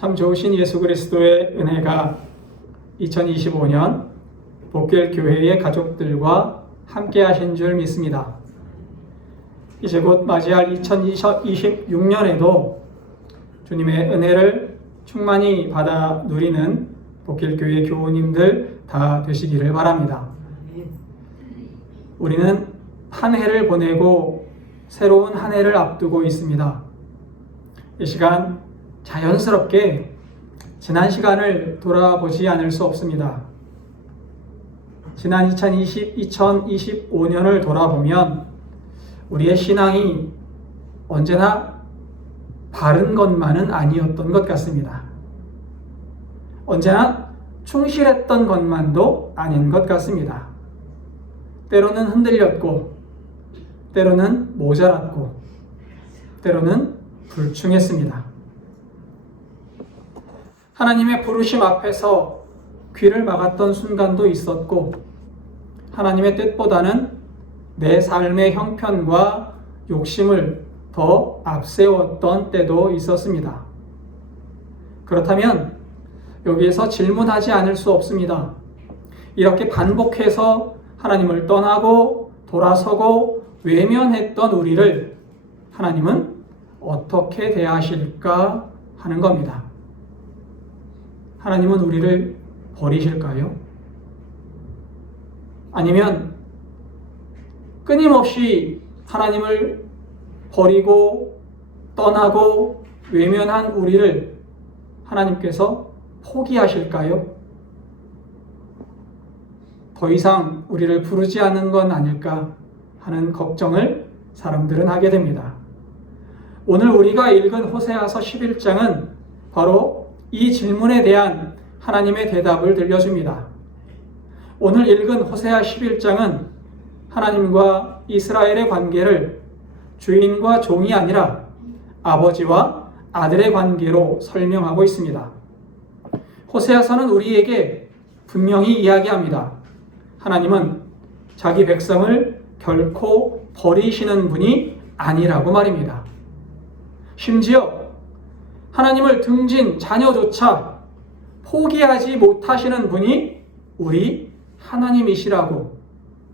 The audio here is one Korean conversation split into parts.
참 좋으신 예수 그리스도의 은혜가 2025년 복길 교회의 가족들과 함께 하신 줄 믿습니다. 이제 곧 맞이할 2026년에도 주님의 은혜를 충만히 받아 누리는 복길 교회 교우님들 다 되시기를 바랍니다. 우리는 한 해를 보내고 새로운 한 해를 앞두고 있습니다. 이 시간 자연스럽게 지난 시간을 돌아보지 않을 수 없습니다. 지난 2025년을 돌아보면 우리의 신앙이 언제나 바른 것만은 아니었던 것 같습니다. 언제나 충실했던 것만도 아닌 것 같습니다. 때로는 흔들렸고, 때로는 모자랐고, 때로는 불충했습니다. 하나님의 부르심 앞에서 귀를 막았던 순간도 있었고, 하나님의 뜻보다는 내 삶의 형편과 욕심을 더 앞세웠던 때도 있었습니다. 그렇다면 여기에서 질문하지 않을 수 없습니다. 이렇게 반복해서 하나님을 떠나고 돌아서고 외면했던 우리를 하나님은 어떻게 대하실까 하는 겁니다. 하나님은 우리를 버리실까요? 아니면 끊임없이 하나님을 버리고 떠나고 외면한 우리를 하나님께서 포기하실까요? 더 이상 우리를 부르지 않은 건 아닐까 하는 걱정을 사람들은 하게 됩니다. 오늘 우리가 읽은 호세아서 11장은 바로 이 질문에 대한 하나님의 대답을 들려줍니다. 오늘 읽은 호세아 11장은 하나님과 이스라엘의 관계를 주인과 종이 아니라 아버지와 아들의 관계로 설명하고 있습니다. 호세아서는 우리에게 분명히 이야기합니다. 하나님은 자기 백성을 결코 버리시는 분이 아니라고 말입니다. 심지어 하나님을 등진 자녀조차 포기하지 못하시는 분이 우리 하나님이시라고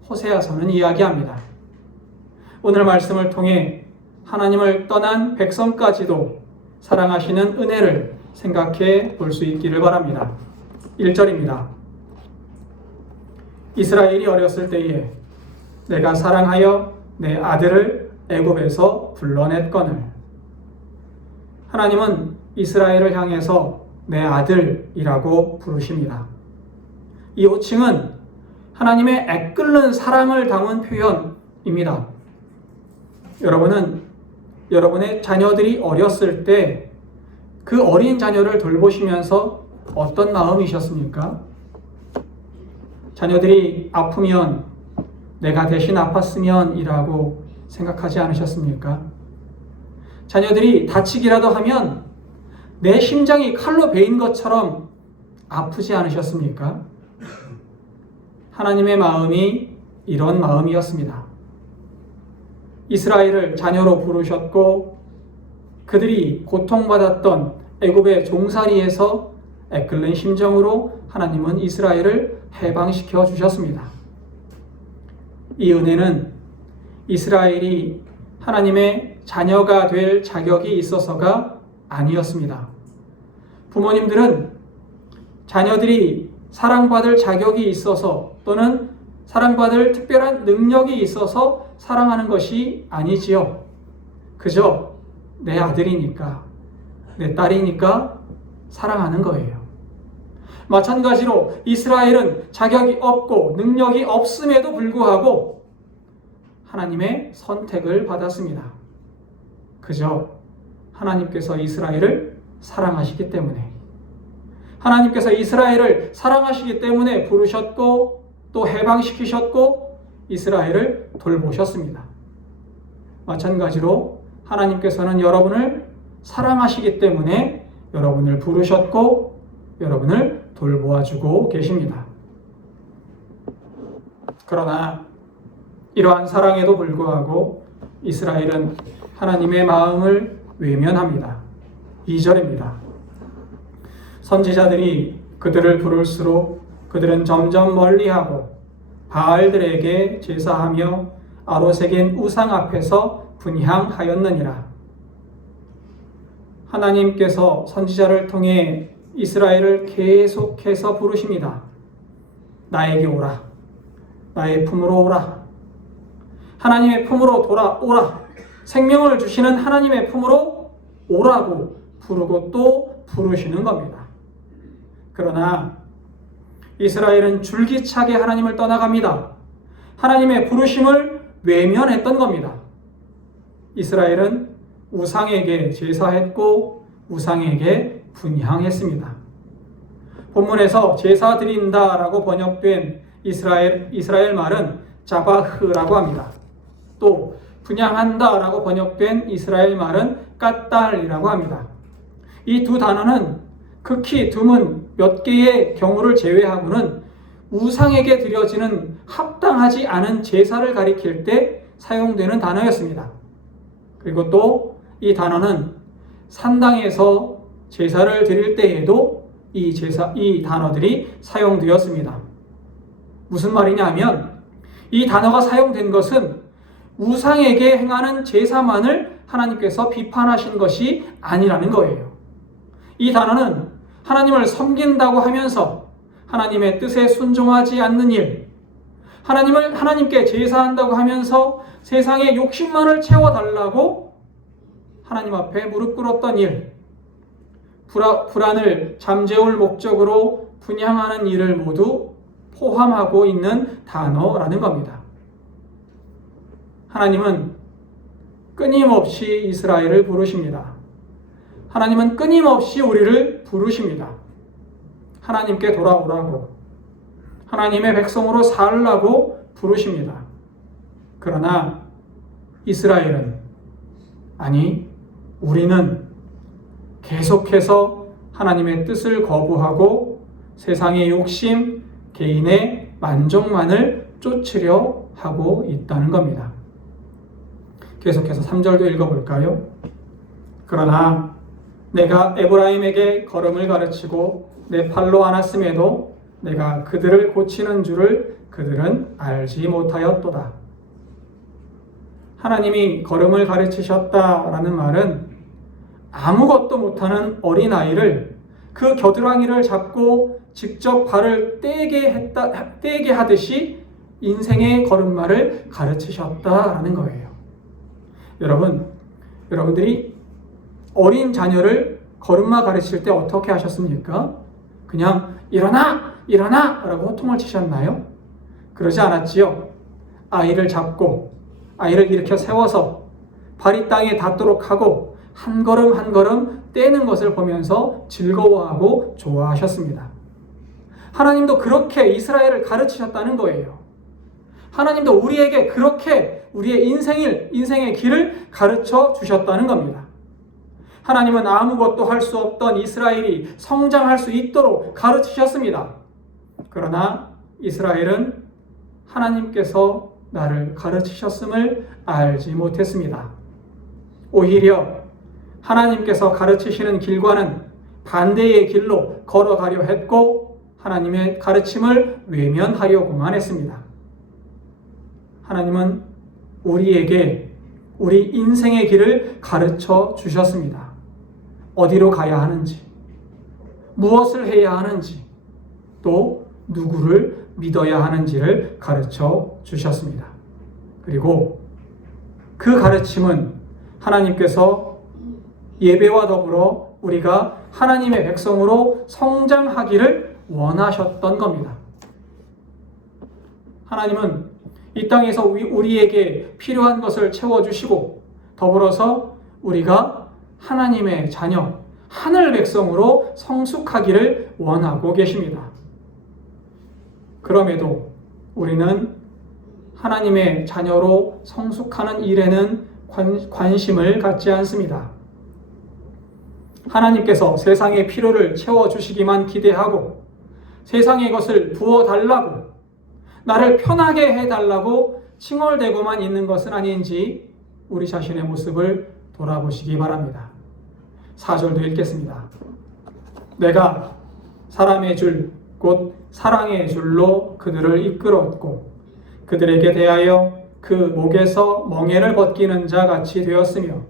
호세아서는 이야기합니다. 오늘 말씀을 통해 하나님을 떠난 백성까지도 사랑하시는 은혜를 생각해 볼 수 있기를 바랍니다. 1절입니다. 이스라엘이 어렸을 때에 내가 사랑하여 내 아들을 애굽에서 불러냈거늘. 하나님은 이스라엘을 향해서 내 아들이라고 부르십니다. 이 호칭은 하나님의 애끓는 사랑을 담은 표현입니다. 여러분은 여러분의 자녀들이 어렸을 때 그 어린 자녀를 돌보시면서 어떤 마음이셨습니까? 자녀들이 아프면 내가 대신 아팠으면 이라고 생각하지 않으셨습니까? 자녀들이 다치기라도 하면 내 심장이 칼로 베인 것처럼 아프지 않으셨습니까? 하나님의 마음이 이런 마음이었습니다. 이스라엘을 자녀로 부르셨고 그들이 고통받았던 애굽의 종살이에서 애끓는 심정으로 하나님은 이스라엘을 해방시켜 주셨습니다. 이 은혜는 이스라엘이 하나님의 자녀가 될 자격이 있어서가 아니었습니다. 부모님들은 자녀들이 사랑받을 자격이 있어서 또는 사랑받을 특별한 능력이 있어서 사랑하는 것이 아니지요. 그저 내 아들이니까, 내 딸이니까 사랑하는 거예요. 마찬가지로 이스라엘은 자격이 없고 능력이 없음에도 불구하고 하나님의 선택을 받았습니다. 그저 하나님께서 이스라엘을 사랑하시기 때문에, 하나님께서 이스라엘을 사랑하시기 때문에 부르셨고 또 해방시키셨고 이스라엘을 돌보셨습니다. 마찬가지로 하나님께서는 여러분을 사랑하시기 때문에 여러분을 부르셨고 여러분을 돌보아주고 계십니다. 그러나 이러한 사랑에도 불구하고 이스라엘은 하나님의 마음을 외면합니다. 2절입니다. 선지자들이 그들을 부를수록 그들은 점점 멀리하고 바알들에게 제사하며 아로새긴 우상 앞에서 분향하였느니라. 하나님께서 선지자를 통해 이스라엘을 계속해서 부르십니다. 나에게 오라. 나의 품으로 오라. 하나님의 품으로 돌아오라. 생명을 주시는 하나님의 품으로 오라고 부르고 또 부르시는 겁니다. 그러나 이스라엘은 줄기차게 하나님을 떠나갑니다. 하나님의 부르심을 외면했던 겁니다. 이스라엘은 우상에게 제사했고 우상에게 분향했습니다. 본문에서 제사 드린다라고 번역된 이스라엘 말은 자바흐라고 합니다. 또 분향한다라고 번역된 이스라엘 말은 까딸이라고 합니다. 이 두 단어는 극히 드문 몇 개의 경우를 제외하고는 우상에게 드려지는 합당하지 않은 제사를 가리킬 때 사용되는 단어였습니다. 그리고 또 이 단어는 산당에서 제사를 드릴 때에도 이 단어들이 사용되었습니다. 무슨 말이냐면 이 단어가 사용된 것은 우상에게 행하는 제사만을 하나님께서 비판하신 것이 아니라는 거예요. 이 단어는 하나님을 섬긴다고 하면서 하나님의 뜻에 순종하지 않는 일, 하나님께 제사한다고 하면서 세상의 욕심만을 채워달라고 하나님 앞에 무릎 꿇었던 일, 불안을 잠재울 목적으로 분향하는 일을 모두 포함하고 있는 단어라는 겁니다. 하나님은 끊임없이 이스라엘을 부르십니다. 하나님은 끊임없이 우리를 부르십니다. 하나님께 돌아오라고, 하나님의 백성으로 살라고 부르십니다. 그러나 이스라엘은, 아니 우리는 계속해서 하나님의 뜻을 거부하고 세상의 욕심, 개인의 만족만을 쫓으려 하고 있다는 겁니다. 계속해서 3절도 읽어볼까요? 그러나 내가 에브라임에게 걸음을 가르치고 내 팔로 안았음에도 내가 그들을 고치는 줄을 그들은 알지 못하였도다. 하나님이 걸음을 가르치셨다라는 말은 아무것도 못하는 어린아이를 그 겨드랑이를 잡고 직접 발을 떼게 하듯이 인생의 걸음마를 가르치셨다라는 거예요. 여러분들이 어린 자녀를 걸음마 가르칠 때 어떻게 하셨습니까? 그냥 일어나! 일어나! 라고 호통을 치셨나요? 그러지 않았지요. 아이를 잡고 아이를 일으켜 세워서 발이 땅에 닿도록 하고 한 걸음 한 걸음 떼는 것을 보면서 즐거워하고 좋아하셨습니다. 하나님도 그렇게 이스라엘을 가르치셨다는 거예요. 하나님도 우리에게 그렇게 우리의 인생의 길을 가르쳐 주셨다는 겁니다. 하나님은 아무것도 할 수 없던 이스라엘이 성장할 수 있도록 가르치셨습니다. 그러나 이스라엘은 하나님께서 나를 가르치셨음을 알지 못했습니다. 오히려 하나님께서 가르치시는 길과는 반대의 길로 걸어가려 했고 하나님의 가르침을 외면하려고만 했습니다. 하나님은 우리에게 우리 인생의 길을 가르쳐 주셨습니다. 어디로 가야 하는지, 무엇을 해야 하는지, 또 누구를 믿어야 하는지를 가르쳐 주셨습니다. 그리고 그 가르침은 하나님께서 예배와 더불어 우리가 하나님의 백성으로 성장하기를 원하셨던 겁니다. 하나님은 이 땅에서 우리에게 필요한 것을 채워주시고 더불어서 우리가 하나님의 자녀, 하늘 백성으로 성숙하기를 원하고 계십니다. 그럼에도 우리는 하나님의 자녀로 성숙하는 일에는 관심을 갖지 않습니다. 하나님께서 세상의 필요를 채워주시기만 기대하고 세상의 것을 부어달라고 나를 편하게 해달라고 칭얼대고만 있는 것은 아닌지 우리 자신의 모습을 돌아보시기 바랍니다. 4절도 읽겠습니다. 내가 사람의 줄, 곧 사랑의 줄로 그들을 이끌었고 그들에게 대하여 그 목에서 멍에를 벗기는 자 같이 되었으며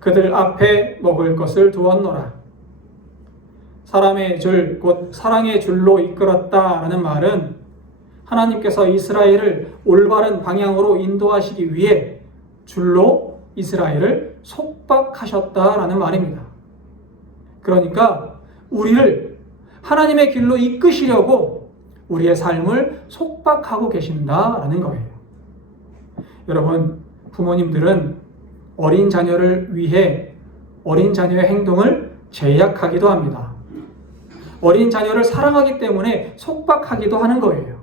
그들 앞에 먹을 것을 두었노라. 사람의 줄, 곧 사랑의 줄로 이끌었다라는 말은 하나님께서 이스라엘을 올바른 방향으로 인도하시기 위해 줄로 이스라엘을 속박하셨다라는 말입니다. 그러니까 우리를 하나님의 길로 이끄시려고 우리의 삶을 속박하고 계신다라는 거예요. 여러분, 부모님들은 어린 자녀를 위해 어린 자녀의 행동을 제약하기도 합니다. 어린 자녀를 사랑하기 때문에 속박하기도 하는 거예요.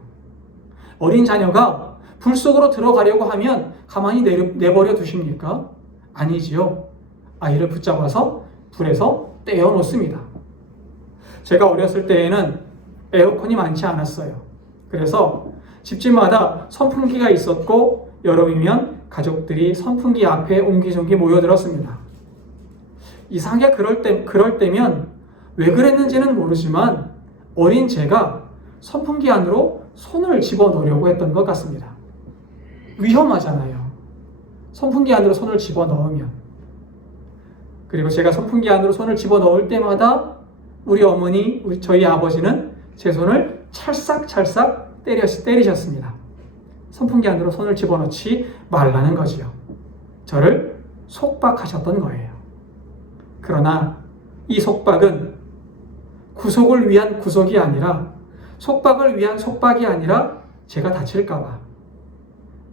어린 자녀가 불 속으로 들어가려고 하면 가만히 내버려 두십니까? 아니지요. 아이를 붙잡아서 불에서 떼어 놓습니다. 제가 어렸을 때에는 에어컨이 많지 않았어요. 그래서 집집마다 선풍기가 있었고 여름이면 가족들이 선풍기 앞에 옹기종기 모여들었습니다. 이상하게 그럴 때면 왜 그랬는지는 모르지만 어린 제가 선풍기 안으로 손을 집어넣으려고 했던 것 같습니다. 위험하잖아요. 선풍기 안으로 손을 집어넣으면. 그리고 제가 선풍기 안으로 손을 집어넣을 때마다 우리 어머니, 저희 아버지는 제 손을 찰싹찰싹 때리셨습니다. 선풍기 안으로 손을 집어넣지 말라는 거지요. 저를 속박하셨던 거예요. 그러나 이 속박은 구속을 위한 구속이 아니라 속박을 위한 속박이 아니라 제가 다칠까봐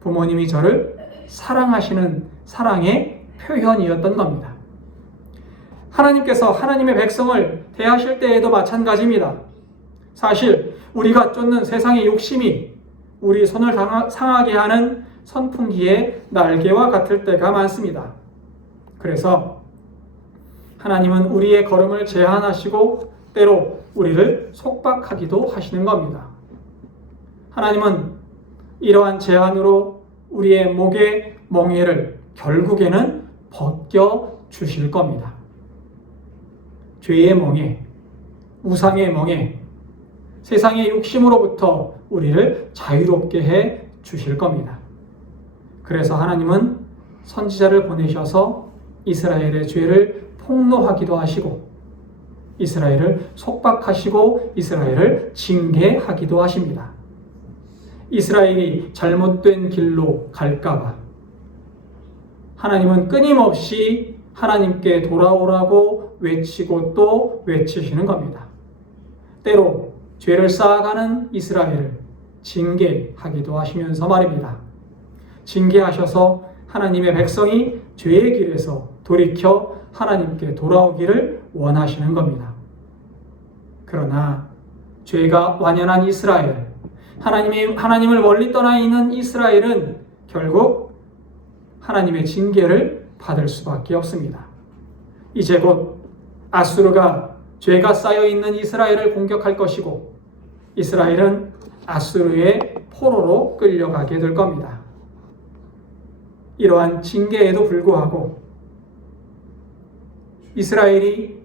부모님이 저를 사랑하시는 사랑의 표현이었던 겁니다. 하나님께서 하나님의 백성을 대하실 때에도 마찬가지입니다. 사실 우리가 쫓는 세상의 욕심이 우리 손을 상하게 하는 선풍기의 날개와 같을 때가 많습니다. 그래서 하나님은 우리의 걸음을 제한하시고 때로 우리를 속박하기도 하시는 겁니다. 하나님은 이러한 제한으로 우리의 목의 멍에를 결국에는 벗겨 주실 겁니다. 죄의 멍에, 우상의 멍에, 세상의 욕심으로부터 우리를 자유롭게 해 주실 겁니다. 그래서 하나님은 선지자를 보내셔서 이스라엘의 죄를 폭로하기도 하시고 이스라엘을 속박하시고 이스라엘을 징계하기도 하십니다. 이스라엘이 잘못된 길로 갈까봐 하나님은 끊임없이 하나님께 돌아오라고 외치고 또 외치시는 겁니다. 때로 죄를 쌓아가는 이스라엘을 징계하기도 하시면서 말입니다. 징계하셔서 하나님의 백성이 죄의 길에서 돌이켜 하나님께 돌아오기를 원하시는 겁니다. 그러나 죄가 완연한 이스라엘, 하나님을 멀리 떠나 있는 이스라엘은 결국 하나님의 징계를 받을 수밖에 없습니다. 이제 곧 아수르가 죄가 쌓여 있는 이스라엘을 공격할 것이고 이스라엘은 아수르의 포로로 끌려가게 될 겁니다. 이러한 징계에도 불구하고 이스라엘이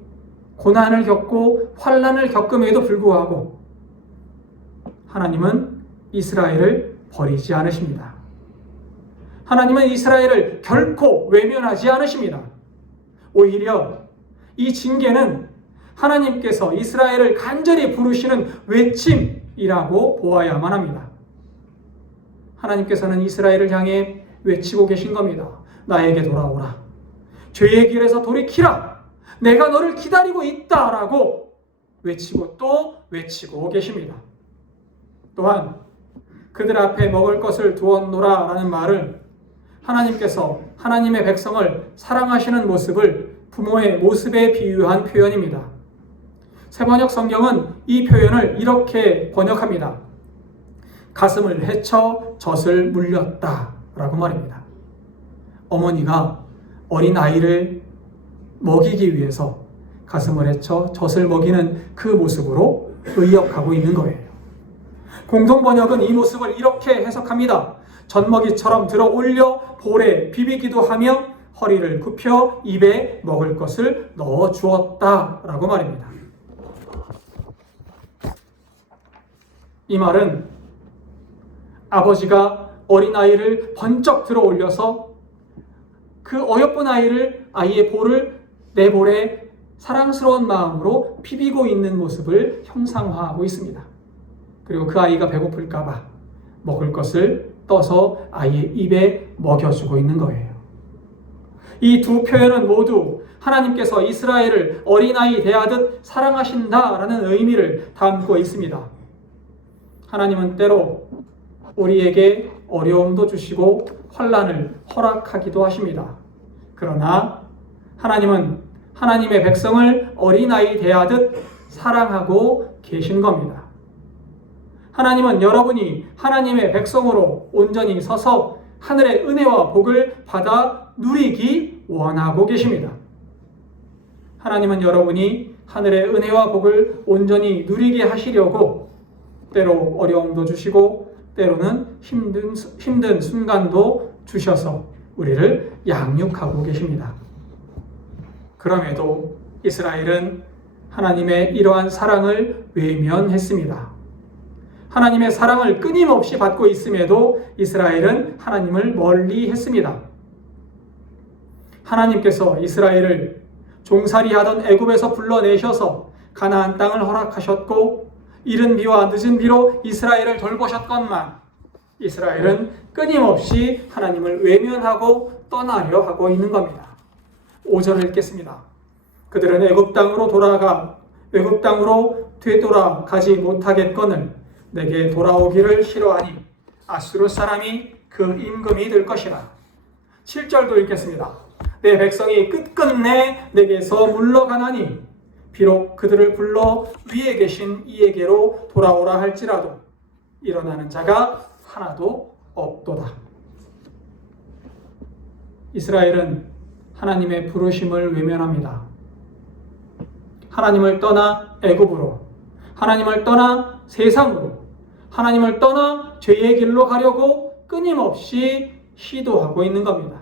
고난을 겪고 환난을 겪음에도 불구하고 하나님은 이스라엘을 버리지 않으십니다. 하나님은 이스라엘을 결코 외면하지 않으십니다. 오히려 이 징계는 하나님께서 이스라엘을 간절히 부르시는 외침이라고 보아야만 합니다. 하나님께서는 이스라엘을 향해 외치고 계신 겁니다. 나에게 돌아오라. 죄의 길에서 돌이키라. 내가 너를 기다리고 있다라고 외치고 또 외치고 계십니다. 또한 그들 앞에 먹을 것을 두었노라 라는 말을 하나님께서 하나님의 백성을 사랑하시는 모습을 부모의 모습에 비유한 표현입니다. 새번역 성경은 이 표현을 이렇게 번역합니다. 가슴을 헤쳐 젖을 물렸다 라고 말입니다. 어머니가 어린 아이를 먹이기 위해서 가슴을 헤쳐 젖을 먹이는 그 모습으로 의역하고 있는 거예요. 공동번역은 이 모습을 이렇게 해석합니다. 젖먹이처럼 들어 올려 볼에 비비기도 하며 허리를 굽혀 입에 먹을 것을 넣어 주었다 라고 말입니다. 이 말은 아버지가 어린아이를 번쩍 들어 올려서 그 어여쁜 아이의 볼을 내 볼에 사랑스러운 마음으로 비비고 있는 모습을 형상화하고 있습니다. 그리고 그 아이가 배고플까봐 먹을 것을 떠서 아이의 입에 먹여주고 있는 거예요. 이 두 표현은 모두 하나님께서 이스라엘을 어린아이 대하듯 사랑하신다라는 의미를 담고 있습니다. 하나님은 때로 우리에게 어려움도 주시고 환난을 허락하기도 하십니다. 그러나 하나님은 하나님의 백성을 어린아이 대하듯 사랑하고 계신 겁니다. 하나님은 여러분이 하나님의 백성으로 온전히 서서 하늘의 은혜와 복을 받아 누리기 원하고 계십니다. 하나님은 여러분이 하늘의 은혜와 복을 온전히 누리게 하시려고 때로 어려움도 주시고 때로는 힘든 순간도 주셔서 우리를 양육하고 계십니다. 그럼에도 이스라엘은 하나님의 이러한 사랑을 외면했습니다. 하나님의 사랑을 끊임없이 받고 있음에도 이스라엘은 하나님을 멀리 했습니다. 하나님께서 이스라엘을 종살이하던 애굽에서 불러내셔서 가나안 땅을 허락하셨고 이른 비와 늦은 비로 이스라엘을 돌보셨건만 이스라엘은 끊임없이 하나님을 외면하고 떠나려 하고 있는 겁니다. 5절을 읽겠습니다. 그들은 애굽 땅으로 되돌아가지 못하겠거늘 내게 돌아오기를 싫어하니 아수르 사람이 그 임금이 될 것이라. 7절도 읽겠습니다. 내 백성이 끝끝내 내게서 물러가나니 비록 그들을 불러 위에 계신 이에게로 돌아오라 할지라도 일어나는 자가 하나도 없도다. 이스라엘은 하나님의 부르심을 외면합니다. 하나님을 떠나 애굽으로, 하나님을 떠나 세상으로, 하나님을 떠나 죄의 길로 가려고 끊임없이 시도하고 있는 겁니다.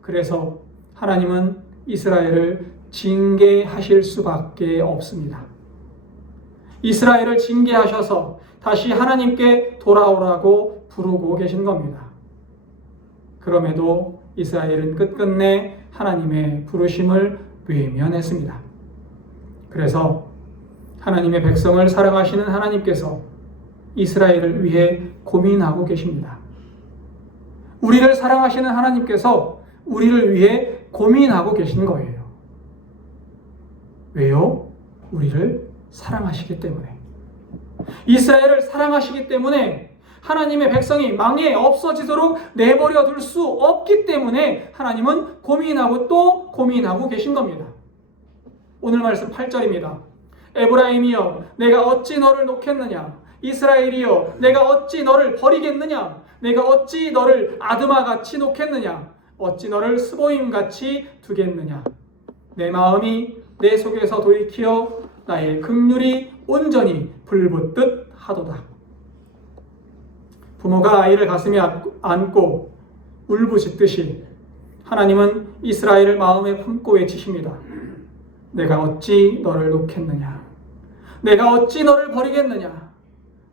그래서 하나님은 이스라엘을 징계하실 수밖에 없습니다. 이스라엘을 징계하셔서 다시 하나님께 돌아오라고 부르고 계신 겁니다. 그럼에도 이스라엘은 끝끝내 하나님의 부르심을 외면했습니다. 그래서 하나님의 백성을 사랑하시는 하나님께서 이스라엘을 위해 고민하고 계십니다. 우리를 사랑하시는 하나님께서 우리를 위해 고민하고 계신 거예요. 왜요? 우리를 사랑하시기 때문에. 이스라엘을 사랑하시기 때문에 하나님의 백성이 망해 없어지도록 내버려 둘 수 없기 때문에 하나님은 고민하고 또 고민하고 계신 겁니다. 오늘 말씀 8절입니다. 에브라임이여 내가 어찌 너를 놓겠느냐, 이스라엘이여 내가 어찌 너를 버리겠느냐, 내가 어찌 너를 아드마같이 놓겠느냐, 어찌 너를 스보임같이 두겠느냐. 내 마음이 내 속에서 돌이키어 나의 긍휼이 온전히 불붙듯 하도다. 부모가 아이를 가슴에 안고 울부짖듯이 하나님은 이스라엘을 마음에 품고 외치십니다. 내가 어찌 너를 놓겠느냐, 내가 어찌 너를 버리겠느냐,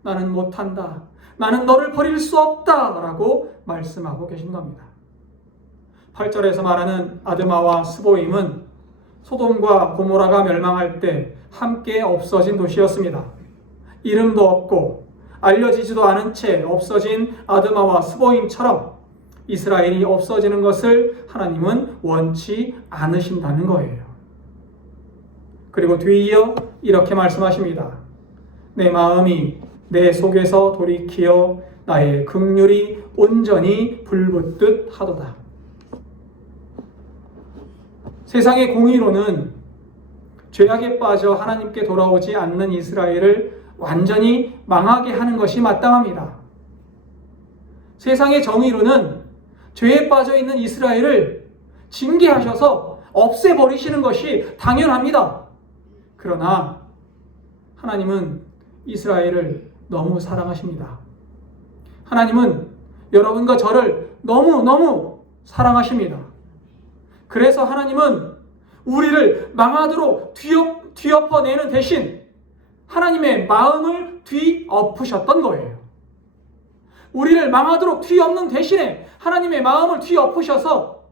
나는 못한다, 나는 너를 버릴 수 없다 라고 말씀하고 계신 겁니다. 8절에서 말하는 아드마와 스보임은 소돔과 고모라가 멸망할 때 함께 없어진 도시였습니다. 이름도 없고 알려지지도 않은 채 없어진 아드마와 스보임처럼 이스라엘이 없어지는 것을 하나님은 원치 않으신다는 거예요. 그리고 뒤이어 이렇게 말씀하십니다. 내 마음이 내 속에서 돌이키어 나의 긍휼이 온전히 불붙듯 하도다. 세상의 공의로는 죄악에 빠져 하나님께 돌아오지 않는 이스라엘을 완전히 망하게 하는 것이 마땅합니다. 세상의 정의로는 죄에 빠져 있는 이스라엘을 징계하셔서 없애버리시는 것이 당연합니다. 그러나 하나님은 이스라엘을 너무 사랑하십니다. 하나님은 여러분과 저를 너무너무 사랑하십니다. 그래서 하나님은 우리를 망하도록 뒤엎어내는 대신 하나님의 마음을 뒤엎으셨던 거예요. 우리를 망하도록 뒤엎는 대신에 하나님의 마음을 뒤엎으셔서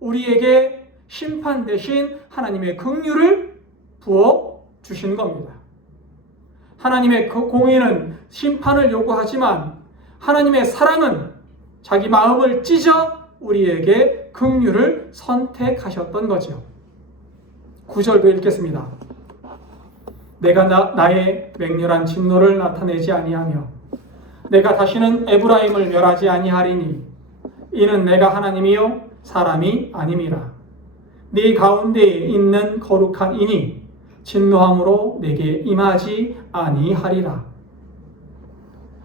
우리에게 심판 대신 하나님의 긍휼을 부어 주신 겁니다. 하나님의 공의는 심판을 요구하지만 하나님의 사랑은 자기 마음을 찢어 우리에게 긍휼을 선택하셨던 거죠. 9절도 읽겠습니다. 내가 나의 맹렬한 진노를 나타내지 아니하며 내가 다시는 에브라임을 멸하지 아니하리니 이는 내가 하나님이요 사람이 아님이라. 네 가운데에 있는 거룩한 이니 진노함으로 내게 임하지 아니하리라.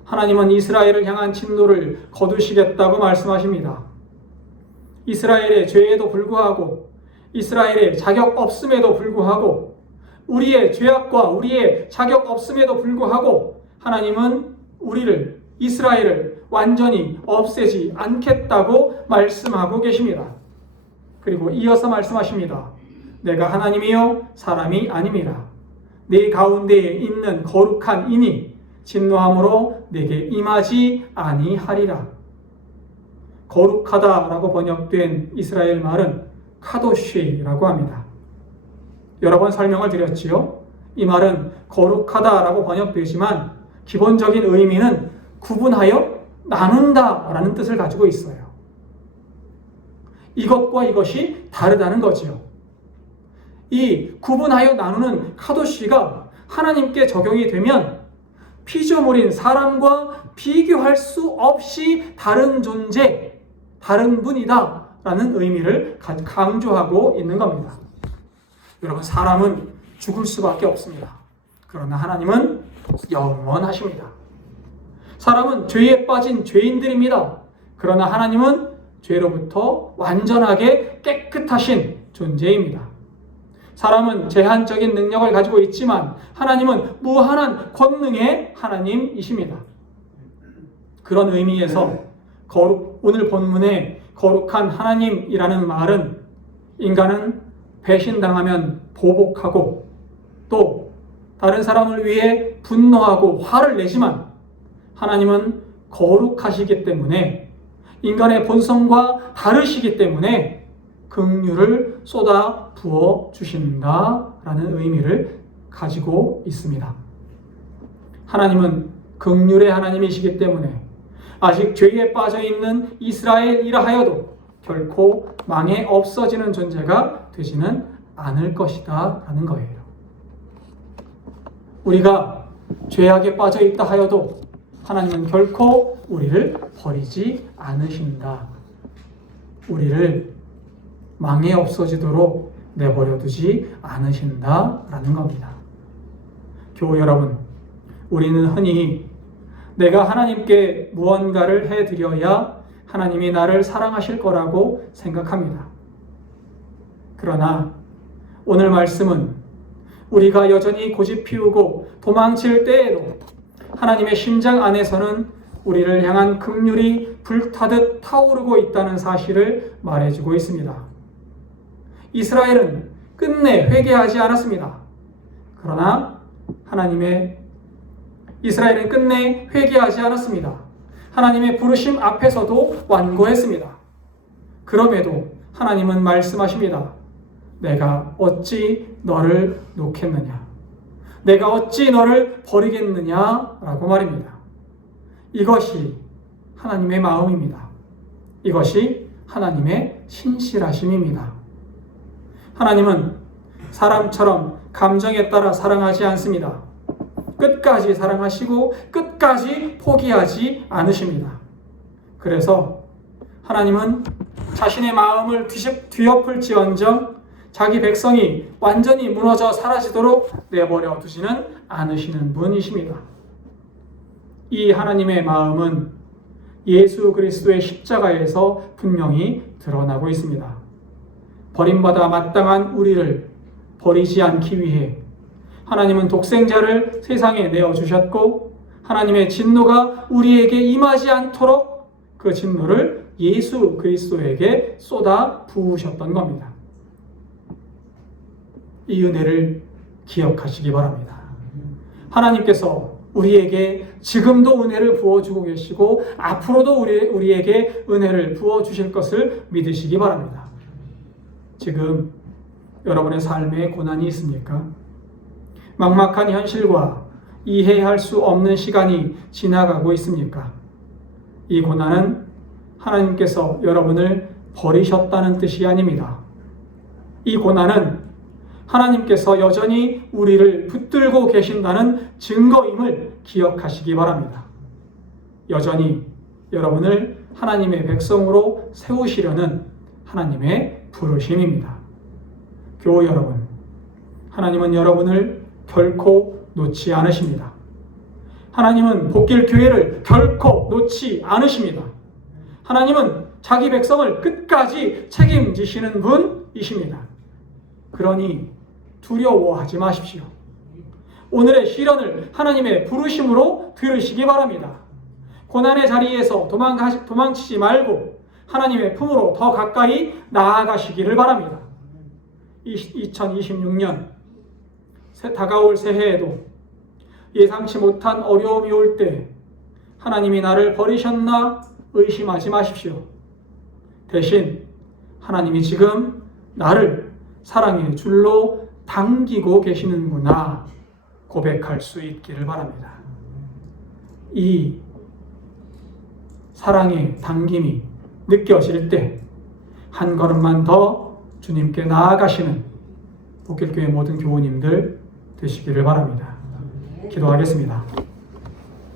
하나님은 이스라엘을 향한 진노를 거두시겠다고 말씀하십니다. 이스라엘의 죄에도 불구하고 이스라엘의 자격 없음에도 불구하고 우리의 죄악과 우리의 자격 없음에도 불구하고 하나님은 우리를 이스라엘을 완전히 없애지 않겠다고 말씀하고 계십니다. 그리고 이어서 말씀하십니다. 내가 하나님이요 사람이 아님이라. 네 가운데에 있는 거룩한 이니 진노함으로 내게 임하지 아니하리라. 거룩하다라고 번역된 이스라엘 말은 카도시라고 합니다. 여러 번 설명을 드렸지요. 이 말은 거룩하다라고 번역되지만 기본적인 의미는 구분하여 나눈다라는 뜻을 가지고 있어요. 이것과 이것이 다르다는 거지요. 이 구분하여 나누는 카도시가 하나님께 적용이 되면 피조물인 사람과 비교할 수 없이 다른 존재, 다른 분이다 라는 의미를 강조하고 있는 겁니다. 여러분, 사람은 죽을 수밖에 없습니다. 그러나 하나님은 영원하십니다. 사람은 죄에 빠진 죄인들입니다. 그러나 하나님은 죄로부터 완전하게 깨끗하신 존재입니다. 사람은 제한적인 능력을 가지고 있지만 하나님은 무한한 권능의 하나님이십니다. 그런 의미에서 오늘 본문의 거룩한 하나님이라는 말은 인간은 배신당하면 보복하고 또 다른 사람을 위해 분노하고 화를 내지만 하나님은 거룩하시기 때문에 인간의 본성과 다르시기 때문에 긍휼을 쏟아 부어 주신다라는 의미를 가지고 있습니다. 하나님은 긍휼의 하나님이시기 때문에 아직 죄에 빠져 있는 이스라엘이라 하여도 결코 망해 없어지는 존재가 되지는 않을 것이다 라는 거예요. 우리가 죄악에 빠져 있다 하여도 하나님은 결코 우리를 버리지 않으신다. 우리를 망해 없어지도록 내버려 두지 않으신다라는 겁니다. 교우 여러분, 우리는 흔히 내가 하나님께 무언가를 해드려야 하나님이 나를 사랑하실 거라고 생각합니다. 그러나 오늘 말씀은 우리가 여전히 고집 피우고 도망칠 때에도 하나님의 심장 안에서는 우리를 향한 긍휼이 불타듯 타오르고 있다는 사실을 말해주고 있습니다. 이스라엘은 끝내 회개하지 않았습니다. 그러나 이스라엘은 끝내 회개하지 않았습니다. 하나님의 부르심 앞에서도 완고했습니다. 그럼에도 하나님은 말씀하십니다. 내가 어찌 너를 놓겠느냐? 내가 어찌 너를 버리겠느냐? 라고 말입니다. 이것이 하나님의 마음입니다. 이것이 하나님의 신실하심입니다. 하나님은 사람처럼 감정에 따라 사랑하지 않습니다. 끝까지 사랑하시고 끝까지 포기하지 않으십니다. 그래서 하나님은 자신의 마음을 뒤엎을지언정 자기 백성이 완전히 무너져 사라지도록 내버려 두지는 않으시는 분이십니다. 이 하나님의 마음은 예수 그리스도의 십자가에서 분명히 드러나고 있습니다. 버림받아 마땅한 우리를 버리지 않기 위해 하나님은 독생자를 세상에 내어주셨고 하나님의 진노가 우리에게 임하지 않도록 그 진노를 예수 그리스도에게 쏟아 부으셨던 겁니다. 이 은혜를 기억하시기 바랍니다. 하나님께서 우리에게 지금도 은혜를 부어주고 계시고 앞으로도 우리에게 은혜를 부어주실 것을 믿으시기 바랍니다. 지금 여러분의 삶에 고난이 있습니까? 막막한 현실과 이해할 수 없는 시간이 지나가고 있습니까? 이 고난은 하나님께서 여러분을 버리셨다는 뜻이 아닙니다. 이 고난은 하나님께서 여전히 우리를 붙들고 계신다는 증거임을 기억하시기 바랍니다. 여전히 여러분을 하나님의 백성으로 세우시려는 하나님의 부르심입니다. 교우 여러분, 하나님은 여러분을 결코 놓지 않으십니다. 하나님은 복길 교회를 결코 놓지 않으십니다. 하나님은 자기 백성을 끝까지 책임지시는 분이십니다. 그러니 두려워하지 마십시오. 오늘의 시련을 하나님의 부르심으로 들으시기 바랍니다. 고난의 자리에서 도망치지 말고 하나님의 품으로 더 가까이 나아가시기를 바랍니다. 2026년 다가올 새해에도 예상치 못한 어려움이 올 때 하나님이 나를 버리셨나 의심하지 마십시오. 대신 하나님이 지금 나를 사랑의 줄로 당기고 계시는구나 고백할 수 있기를 바랍니다. 이 사랑의 당김이 느껴질 때 한 걸음만 더 주님께 나아가시는 복길교회 모든 교우님들 되시기를 바랍니다. 기도하겠습니다.